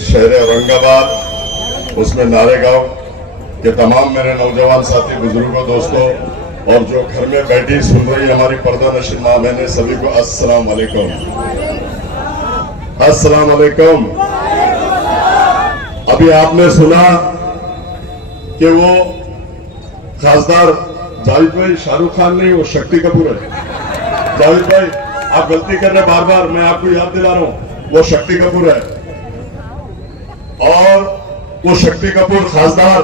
शहर औरंगाबाद, उसमें नारेगांव के तमाम मेरे नौजवान साथी, बुजुर्गों, दोस्तों और जो घर में बैठी सुन रही हमारी पर्दा नशीन माँ बहनें, सभी को अस्सलाम वालेकुम। अस्सलाम वालेकुम। अभी आपने सुना कि वो खासदार जावेद भाई शाहरुख खान नहीं, वो शक्ति कपूर है। जावेद भाई आप गलती कर रहे बार बार, मैं आपको याद दिला रहा हूं, वो शक्ति कपूर है। और वो शक्ति कपूर खासदार,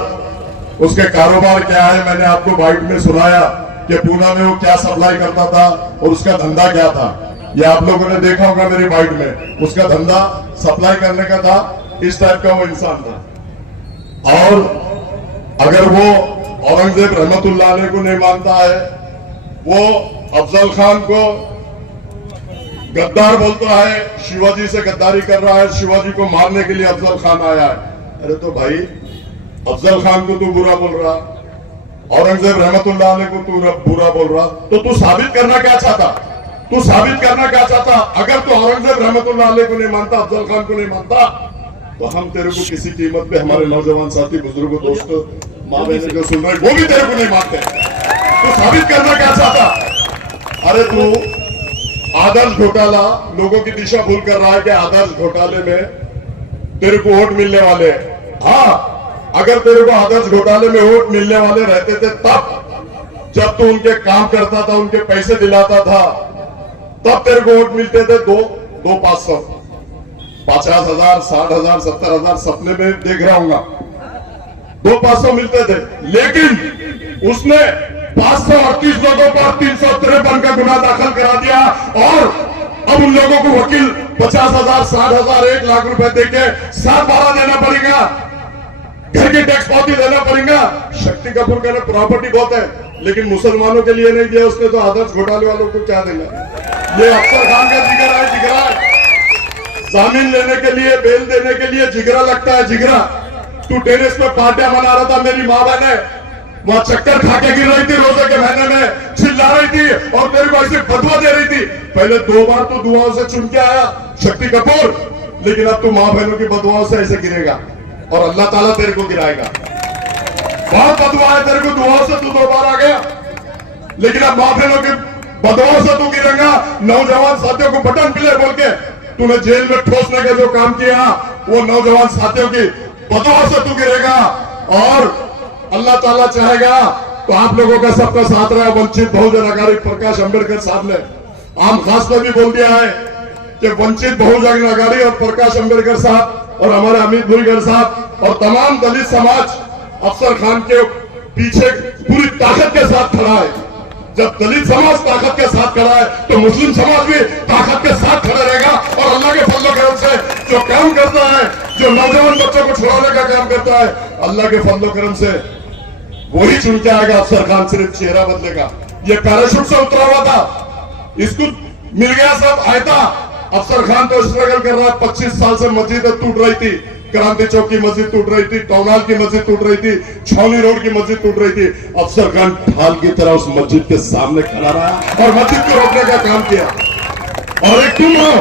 उसके कारोबार क्या है मैंने आपको बाइट में सुनाया कि पूना में वो क्या सप्लाई करता था और उसका धंधा क्या था। ये आप लोगों ने देखा होगा मेरी बाइट में। उसका धंधा सप्लाई करने का था, इस टाइप का वो इंसान था। और अगर वो औरंगजेब रहमतुल्लाह अलैह को नहीं मानता है, वो अफजल खान को गद्दार बोलता है, शिवाजी से गद्दारी कर रहा है, शिवाजी को मारने के लिए अफजल खान आया है। अरे तो भाई अफजल खान को तू बुरा बोल रहा, औरंगजेब रहमतुल्लाह अलैह को तू बुरा बोल रहा, तो तू साबित करना क्या चाहता? तू साबित करना क्या चाहता? अगर तू औरंगजेब रहमतुल्लाह अलैह को नहीं मानता, अफजल खान को नहीं मानता, तो हम तेरे को किसी कीमत पे, हमारे नौजवान साथी, बुजुर्गों, दोस्तों, माँ बहने जो सुन रहे वो भी तेरे को नहीं मानते। तो साबित करना क्या चाहता? अरे तू आदर्श घोटाला, लोगों की दिशा भूल कर रहा है कि आदर्श घोटाले में तेरे को वोट मिलने वाले। हाँ, अगर तेरे को आदर्श घोटाले में वोट मिलने वाले रहते थे तब, जब तू उनके काम करता था, उनके पैसे दिलाता था, तब तेरे को वोट मिलते थे 500, 50,000, 60,000, 70,000 सपने में देख रहा हूंगा, 500 मिलते थे। लेकिन उसने 538 लोगों पर 353 का गुना दाखिल करा दिया और अब उन लोगों को वकील 50,000, 60,000, 1 लाख रुपए देके 7/12 देना पड़ेगा, घर की टैक्स पावती देना पड़ेगा। शक्ति कपूर का प्रॉपर्टी बहुत है, लेकिन मुसलमानों के लिए नहीं दिया उसने, तो आदर्श घोटाले वालों को क्या देगा? ये अफसर खान का जिगरा है, जिगरा। जामीन लेने के लिए, बेल देने के लिए जिगरा लगता है, जिगरा। तू टेरेस पे पार्टियां मना रहा था, मेरी माँ बहने वहां चक्कर खा के गिर रही थी, रोजे के महीने में चिल्ला रही थी और तेरे को ऐसे फतवा दे रही थी। पहले 2 बार तो दुआओं से चुन के आया शक्ति कपूर, लेकिन अब तू माँ बहनों की बदुआओं से ऐसे गिरेगा और अल्लाह ताला तेरे को गिराएगा। बहुत बदुआ है तेरे को, दुआओं से तू 2 बार आ गया, लेकिन अब माँ बहनों की बदुआओं से तू गिरेगा। नौजवान साथियों को बटन प्लेयर बोल के तूने जेल में ठोसने का जो काम किया, वो नौजवान साथियों की बदुआओं से तू गिरेगा। और अल्लाह ताला चाहेगा तो आप लोगों का सबका साथ रहा। वंचित बहुजन अघाड़ी प्रकाश अंबेडकर साहब ने आम खास में भी बोल दिया है कि वंचित बहुजन अघाड़ी और प्रकाश अंबेडकर साहब और हमारे अमित भुईगढ़ साहब और तमाम दलित समाज अफसर खान के पीछे पूरी ताकत के साथ खड़ा है। जब दलित समाज ताकत के साथ खड़ा है तो मुस्लिम समाज भी ताकत के साथ खड़ा रहेगा। और अल्लाह के फजल करम से जो काम करता है, जो नौजवान बच्चों को छुड़ाने का काम करता है, अल्लाह के फजल करम से वही चुन के आएगा। अफसर खान सिर्फ चेहरा बदलेगा। ये पैराशूट से उतरा हुआ था, इसको मिल गया सब आयता। अफसर खान तो स्ट्रगल कर रहा है, 25 साल से मस्जिद टूट रही थी, क्रांति चौक की मस्जिद टूट रही थी, टौनाल की मस्जिद टूट रही थी, छावनी रोड की मस्जिद टूट रही थी। अफसर खान ढाल की तरह उस मस्जिद के सामने खड़ा रहा और मस्जिद को रोकने का काम किया। और एक तुम हो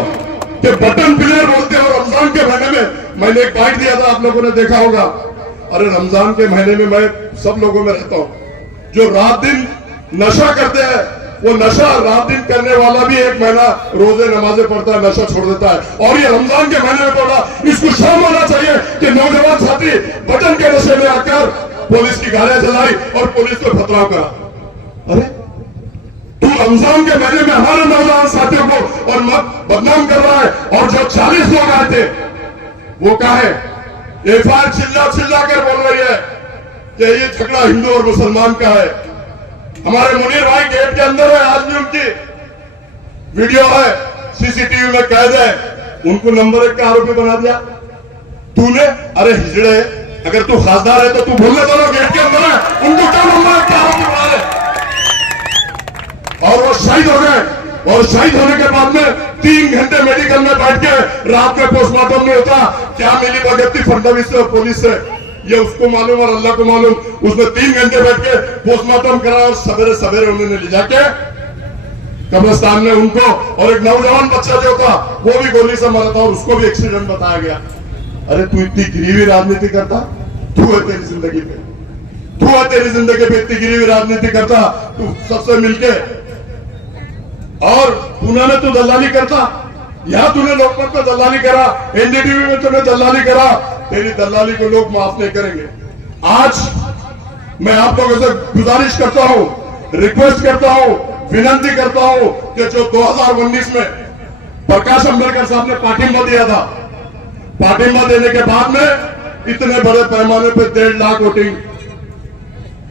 कि बटन प्लेयर बोलते हो। रमजान के महीने में मैंने एक बाइट दिया था, आप लोगों ने देखा होगा। अरे रमजान के महीने में मैं सब लोगों में रहता हूं, जो रात दिन नशा करते हैं, वो नशा रात दिन करने वाला भी 1 महीना रोजे नमाजें पढ़ता है, नशा छोड़ देता है। और ये रमजान के महीने में पड़ा, इसको शर्म आना चाहिए कि नौजवान साथी बटन के नशे में आकर पुलिस की गाड़ियां चलाई और पुलिस को खतरा करा। अरे तू रमजान के महीने में हमारे नौजवान साथियों को और बदनाम कर रहा है। और जो 40 लोग आए थे वो कहा है, एफआईआर चिल्ला कर बोल रही है कि ये झगड़ा हिंदू और मुसलमान का है। हमारे मुनीर भाई गेट के अंदर है, आज भी उनकी वीडियो है, सीसीटीवी में कैद है। उनको नंबर 1 का आरोपी बना दिया तूने। अरे हिजड़े, अगर तू खासदार है तो तू बोलने दो, गेट के अंदर है, उनको क्या नंबर 1 का आरोपी बना दे। और वो शहीद हो गए। और शहीद होने के बाद में 3 घंटे मेडिकल में बैठ के रात में पोस्टमार्टम में होता, क्या मिली भगत थी फडणवीस से और पुलिस से, ये उसको मालूम और अल्लाह को मालूम। उसने 3 घंटे बैठ के पोस्टमार्टम करा और सवेरे सवेरे उन्होंने ले जाके कब्रिस्तान में उनको, और एक नौजवान बच्चा जो था वो भी गोली से मरा था और उसको भी एक्सीडेंट बताया गया। अरे तू इतनी गिरी हुई राजनीति करता, तू है तेरी जिंदगी पे, तू है तेरी जिंदगी पे इतनी गिरी हुई राजनीति करता, तू सबसे मिलके, और पुणे में तू दलाली करता, यहां तूने लोकमत में दलाली करा, एनडीटीवी में तूने दलाली करा, तेरी दलाली को लोग माफ नहीं करेंगे। आज मैं आप लोगों से गुजारिश करता हूं, रिक्वेस्ट करता हूं, विनंती करता हूं कि जो 2019 में प्रकाश अंबेडकर साहब ने पार्टिंबा दिया था, पार्टिंबा देने के बाद में इतने बड़े पैमाने पर 1.5 लाख वोटिंग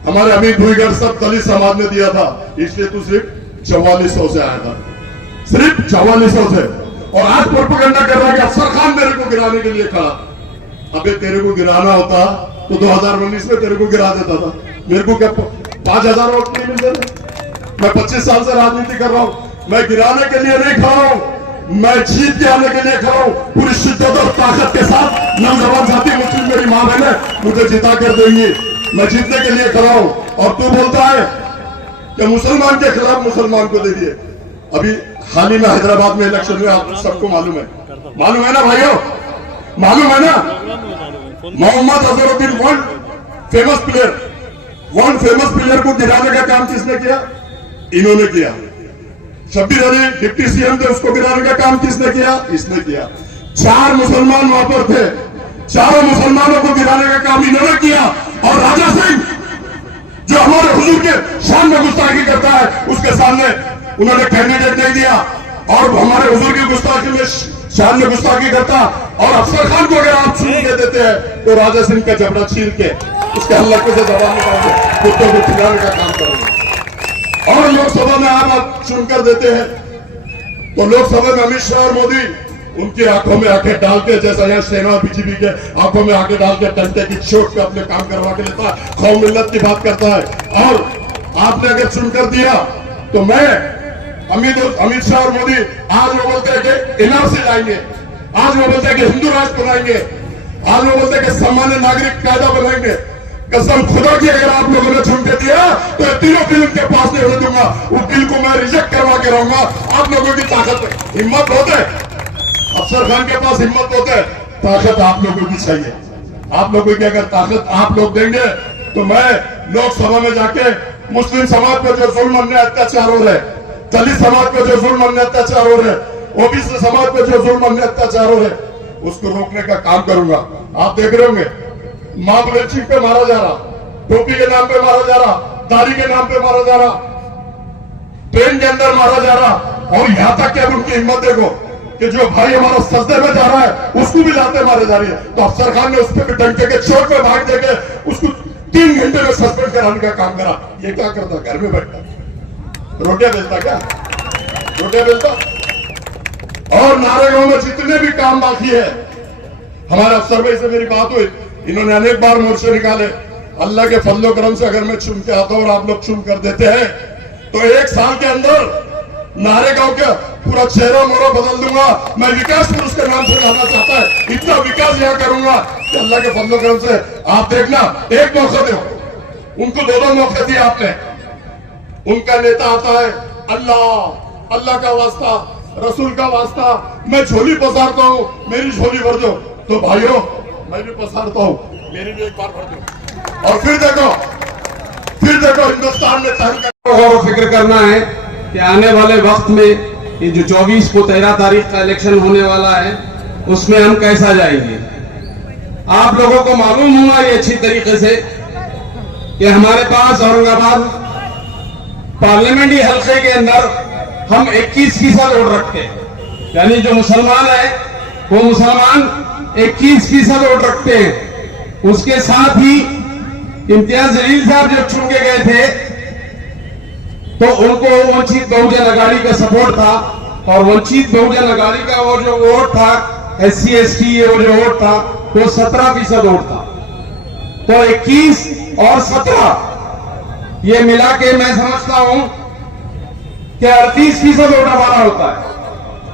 हमारे अमित भुईगर सब दलित समाज ने दिया था, इसलिए तू सिर्फ 4400 से आया था, सिर्फ 4400 से। और आज प्रोपेगेंडा कर रहा है कि अफसर खान मेरे को गिराने के लिए खड़ा। अबे तेरे को गिराना होता तो 2019 में तेरे को गिरा देता था, मेरे को क्या 5000 वोट नहीं मिलते थे? मैं 25 साल से राजनीति कर रहा हूं, मैं गिराने के लिए नहीं खड़ा हूं, मैं जीत के आने के लिए खड़ा हूं, पूरी शिद्दत और ताकत के साथ। नौजवान साथी मुस्लिम मेरी मां बहने मुझे जिता कर देंगी, मैं जीतने के लिए खड़ा हूं। और तू बोलता है कि मुसलमान के खिलाफ मुसलमान को दे दिए। अभी हाल ही में हैदराबाद में इलेक्शन में आप सबको मालूम है ना भाइयों, मालूम है ना, Mohammad Azharuddin one famous player को गिराने का काम किसने किया? इन्होंने किया। शब्बीर अली डिप्टी सीएम थे, उसको गिराने का काम किसने किया? इसने किया। 4 मुसलमान वहां पर थे, चारों मुसलमानों को गिराने का काम इन्होंने किया। और राजा सिंह जो हमारे हुजूर के शान में गुस्ताखी करता है, उसके सामने उन्होंने कैंडिडेट नहीं दिया, और हमारे हुजूर की गुस्ताखी में शान में गुस्ताखी करता। और अफसर खान को अगर आप छीन के देते हैं तो राजा सिंह का जबड़ा छीन के उसके हल्के से जवाब निकाल कुत्तों को खिलाने का काम करेंगे। और लोकसभा में आप चुनकर देते हैं तो लोकसभा में अमित शाह और मोदी उनकी आंखों में आंखें डाल के, जैसा यहाँ सेना बीजेपी के आंखों में आंखें डाल के डंडे की चोट पे अपने काम करवा के लेता है, कौम मिल्लत की बात करता है। और आपने अगर चुनकर दिया तो मैं अमित शाह और मोदी आज वो बोलते हैं कि एनआरसी लाएंगे, आज वो बोलते हैं कि हिंदू राष्ट्र बनाएंगे, आज वो बोलते हैं कि सामान्य नागरिक कायदा बनाएंगे। कसम खुदा की अगर आप लोगों ने चुन के दिया तो तीनों बिल उनके पास नहीं होने दूंगा, उस बिल को मैं रिजेक्ट करवा के रहूंगा। आप लोगों की ताकत हिम्मत होते, अफसर खान के पास हिम्मत होते, ताकत आप लोगों की चाहिए। आप लोगों की अगर ताकत आप लोग देंगे तो मैं लोकसभा में जाके मुस्लिम समाज पर जो जुल्म अन्याय अत्याचार हो रहे, दलित समाज पर जो जुल्म अन्याय अत्याचार हो रहे, ओबीसी समाज पर जो जुल्म अन्याय अत्याचार हो रहे, उसको रोकने का काम करूंगा। आप देख रहे होंगे मां बुलेची पे मारा जा रहा, टोपी के नाम पे मारा जा रहा, दाढ़ी के नाम पे मारा जा रहा, ट्रेन के अंदर मारा जा रहा। और यहां तक कि अब उनकी हिम्मत देखो कि जो भाई हमारा सजदे में जा रहा है उसको भी लाते मारे जा रही है। तो अफसर खान ने उस पर डंके के चोट में भाग देके उसको 3 घंटे में सस्पेंड कराने का काम करा। ये क्या करता? घर में बैठता रोटियां बेचता, क्या रोटियां बेचता। और नारेगांव में जितने भी काम बाकी है, हमारे अफसर भाई से मेरी बात हुई, इन्होंने अनेक बार मोर्चे निकाले। अल्लाह के फजलो करम से अगर मैं चुन के आता हूं और आप लोग चुन कर देते हैं तो 1 साल के अंदर नारेगांव का पूरा चेहरा मोहरा बदल दूंगा। मैं विकास पुरुष के नाम से जाना चाहता है, इतना विकास यहाँ करूंगा कि अल्लाह के फजलो करम से आप देखना। एक मौका दो उनको, 2 मौके दिए आपने। उनका नेता आता है, अल्लाह का वास्ता, रसूल का वास्ता, मैं झोली पसारता हूं, मेरी झोली भर दो। तो भाइयों मैं भी पसारता हूं, मेरी भी एक बार भर दो। और फिर देखो हिंदुस्तान में गौर फिक्र करना है कि आने वाले वक्त में ये जो 24 को 13 तारीख का इलेक्शन होने वाला है उसमें हम कैसा जाएंगे। आप लोगों को मालूम होगा ये अच्छी तरीके से कि हमारे पास औरंगाबाद पार्लियामेंट्री हल्के के अंदर हम 21% वोट रखते हैं, यानी जो मुसलमान है वो मुसलमान 21% वोट रखते हैं। उसके साथ ही इम्तियाज जलील साहब जब चुन के गए थे तो उनको वंचित बहुजन अघाड़ी का सपोर्ट था, और वंचित बहुजन अघाड़ी का वो जो वोट था SC ST वो जो वोट था वो 17% वोट था। तो 21 और 17 ये मिला के मैं समझता हूं कि 38% वोट हमारा होता है।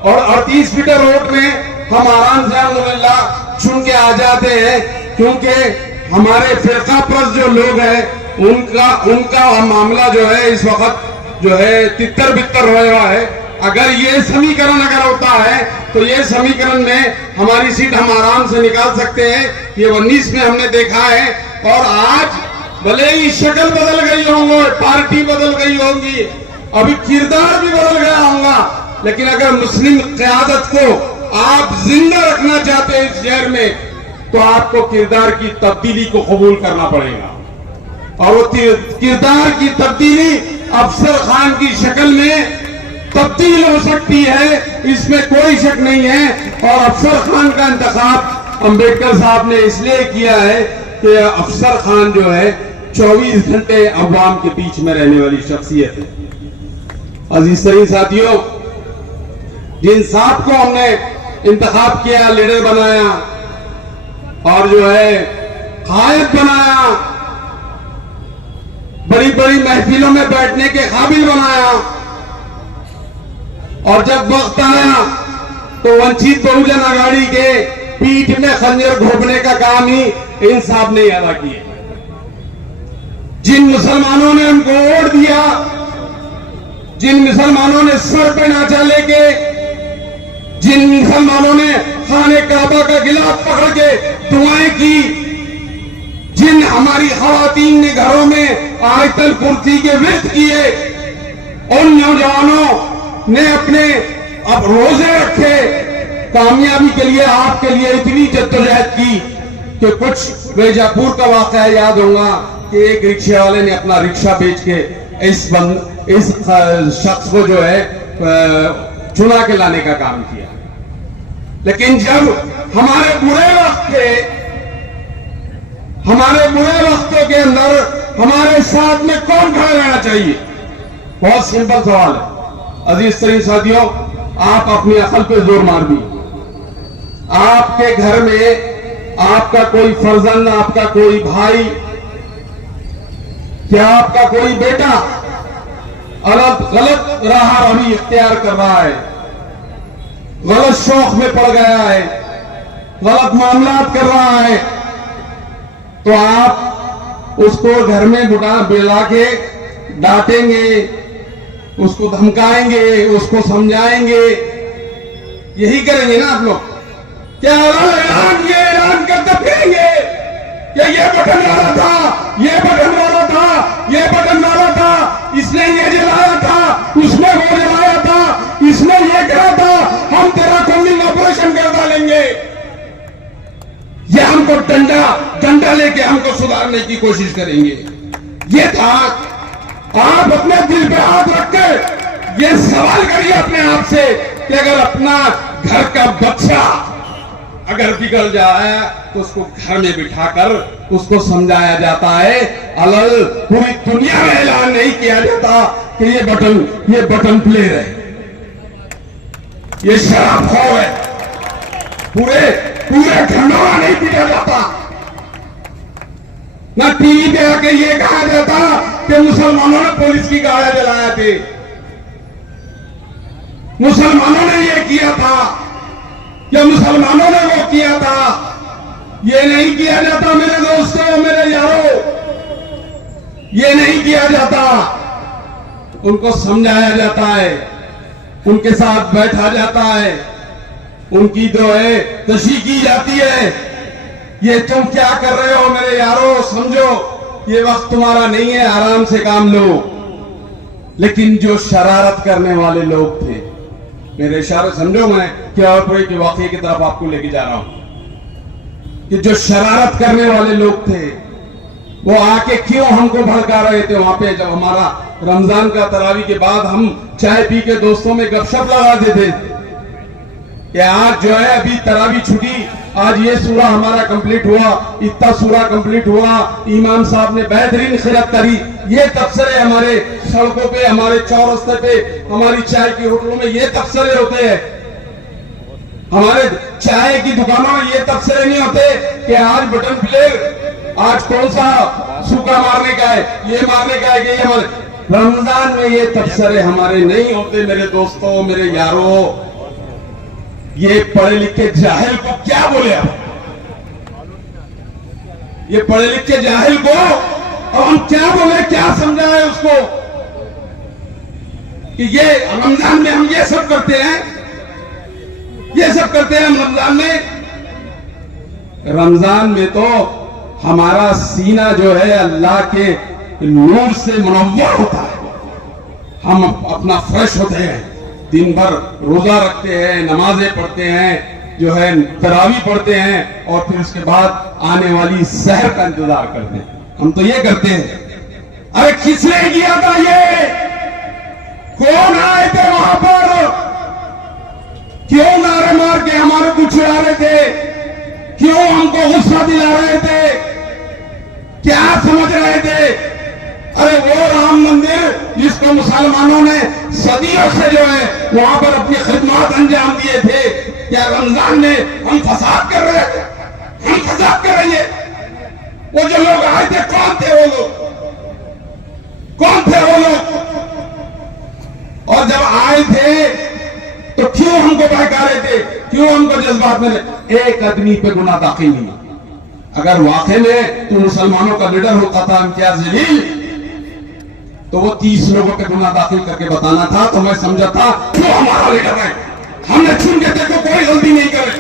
और 38% वोट में हम आराम से अल्हम्दुलिल्लाह चुन के आ जाते हैं, क्योंकि हमारे फिरका परस्त जो लोग हैं उनका मामला जो है इस वक्त जो है तितर बितर हुआ है। अगर ये समीकरण अगर होता है तो ये समीकरण में हमारी सीट हम आराम से निकाल सकते हैं। ये 19 में हमने देखा है। और आज भले ही शक्ल बदल गई होंगी, पार्टी बदल गई होगी, अभी किरदार भी बदल गया होगा, लेकिन अगर मुस्लिम क़यादत को आप जिंदा रखना चाहते हैं इस शहर में, तो आपको किरदार की तब्दीली को कबूल करना पड़ेगा। और वो किरदार की तब्दीली अफसर खान की शक्ल में तब्दील हो सकती है, इसमें कोई शक नहीं है। और अफसर खान का इंतखाब अंबेडकर साहब ने इसलिए किया है कि अफसर खान जो है 24 घंटे अवाम के बीच में रहने वाली शख्सियत है। अजीज तरीन साथियों, जिन साहब को हमने इंतखाब किया, लीडर बनाया और जो है कायद बनाया, बड़ी बड़ी महफिलों में बैठने के काबिल बनाया, और जब वक्त आया तो वंचित बहुजन आघाड़ी के पीठ में खंजर घोंपने का काम ही इन साहब ने अदा किया। जिन मुसलमानों ने हमको वोट दिया, जिन मुसलमानों ने सर पे नाचा लेके, जिन मुसलमानों ने खाने काबा का गिलाफ पकड़ के दुआएं की, जिन हमारी खवातीन ने घरों में आयतल कुर्सी के विरत किए, उन नौजवानों ने अपने अब रोजे रखे, कामयाबी के लिए आपके लिए इतनी जद्दोजहद की कि कुछ बेजापुर का वाकया याद होगा कि एक रिक्शा वाले ने अपना रिक्शा बेच के इस शख्स को जो है चुना के लाने का काम किया। लेकिन जब हमारे बुरे वक्त थे, हमारे बुरे वक्तों के अंदर हमारे साथ में कौन खड़ा रहना चाहिए? बहुत सिंपल सवाल है। अजीज तरीन साथियों, आप अपनी अकल पे जोर मार दी। आपके घर में आपका कोई फर्जंद, आपका कोई भाई, क्या आपका कोई बेटा गलत राह रही इख्तियार कर रहा है, गलत शौक में पड़ गया है, गलत मामलात कर रहा है, तो आप उसको घर में बुला के डांटेंगे, उसको धमकाएंगे, उसको समझाएंगे, यही करेंगे ना आप लोग? क्या ऐलान करते फिरेंगे कि ये बटन वाला था, ये बटन वाला था, ये बटन वाला था, इसने ये जलाया था, उसने वो जलाया था, इसने ये करा था, हम तेरा कॉलिंग ऑपरेशन कर डालेंगे। ये हमको डंडा लेके हमको सुधारने की कोशिश करेंगे। ये था, आप अपने दिल पे हाथ रख के ये सवाल करिए अपने आप से कि अगर अपना घर का बच्चा अगर बिगड़ जाए तो उसको घर में बिठाकर उसको समझाया जाता है, अलग पूरी दुनिया में ऐलान नहीं किया जाता कि ये बटन प्ले है, ये शराबखोर है, पूरे घंडोरा नहीं पीटा जाता। ना टीवी पे आके ये कहा जाता कि मुसलमानों ने पुलिस की गाड़ियां जलाया थे, मुसलमानों ने ये किया था, या मुसलमानों ने वो किया था। ये नहीं किया जाता मेरे दोस्तों, मेरे यारों, ये नहीं किया जाता। उनको समझाया जाता है, उनके साथ बैठा जाता है, उनकी जो है तशरीह की जाती है। ये तुम क्या कर रहे हो मेरे यारों, समझो ये वक्त तुम्हारा नहीं है, आराम से काम लो। लेकिन जो शरारत करने वाले लोग थे, मेरे इशारे समझो, मैं क्या के वाकये की तरफ आपको लेके जा रहा हूं कि जो शरारत करने वाले लोग थे वो आके क्यों हमको भड़का रहे थे वहां पे, जब हमारा रमजान का तरावी के बाद हम चाय पी के दोस्तों में गपशप लगाते थे कि आज जो है अभी तरावी छुटी, आज ये सूरा हमारा कंप्लीट हुआ, इतना सूरा कंप्लीट हुआ, इमाम साहब ने बेहतरीन खिदमत करी। ये तबसरे हमारे सड़कों पे, हमारे चौरस्ते पे, हमारी चाय की होटलों में ये तबसरे होते हैं, हमारे चाय की दुकानों में ये तबसरे नहीं होते कि आज बटन प्ले, आज कौन सा सूखा मारने का है, ये मारने का है कि ये हमारे रमजान में ये तबसरे हमारे नहीं होते मेरे दोस्तों, मेरे यारों। ये पढ़े लिखे जाहिल को क्या बोले आप? ये पढ़े लिखे जाहिल को अब हम क्या बोले, क्या समझाए उसको? कि ये रमजान में हम ये सब करते हैं, ये सब करते हैं हम रमजान में। रमजान में तो हमारा सीना जो है अल्लाह के नूर से मुनव्वर होता है। हम अपना फ्रेश होते हैं, दिन भर रोजा रखते हैं, नमाजें पढ़ते हैं, जो है तरावी पढ़ते हैं, और फिर उसके बाद आने वाली सहर का इंतजार करते हैं। हम तो ये करते हैं। अरे किसने किया था ये? कौन आए थे वहां पर? क्यों नारे मार के हमारे को चिढ़ा रहे थे? क्यों हमको गुस्सा दिला रहे थे? क्या समझ रहे थे? अरे वो राम मंदिर जिसको मुसलमानों ने सदियों से जो है वहां पर अपनी खिदमत अंजाम दिए थे, क्या रमजान में हम फसाद कर रहे थे? हम फसाद कर रहे हैं। वो जो लोग आए थे कौन थे वो लोग? कौन थे वो लोग? और जब आए थे तो क्यों हमको बहका रहे थे? क्यों हमको जज्बात में? एक आदमी पे गुनाह दाखिल नहीं। अगर वाकई में तो मुसलमानों का लीडर होता था इम्तियाज जलील, तो वो 30 लोगों पे गुनाह दाखिल करके बताना था, तो मैं समझा था क्यों हमारा लीडर है, हमने चुन के देखो कोई गलती नहीं करे,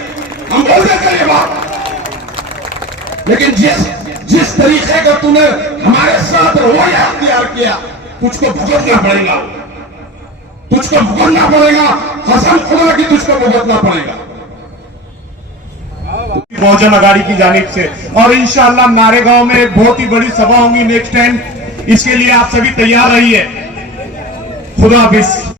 हम बोल देते ये बात। लेकिन जिस तरीके का तूने हमारे साथ रवैया अख्तियार किया, तुझको भुगतना पड़ेगा, तुझको भुगतना पड़ेगा, कसम खुदा की तुझको भुगतना पड़ेगा। बहुजन अघाड़ी की जानिब से, और इंशाअल्लाह नारेगांव में एक बहुत ही बड़ी सभा होगी नेक्स्ट टाइम। इसके लिए आप सभी तैयार रहिए। खुदा हाफिज।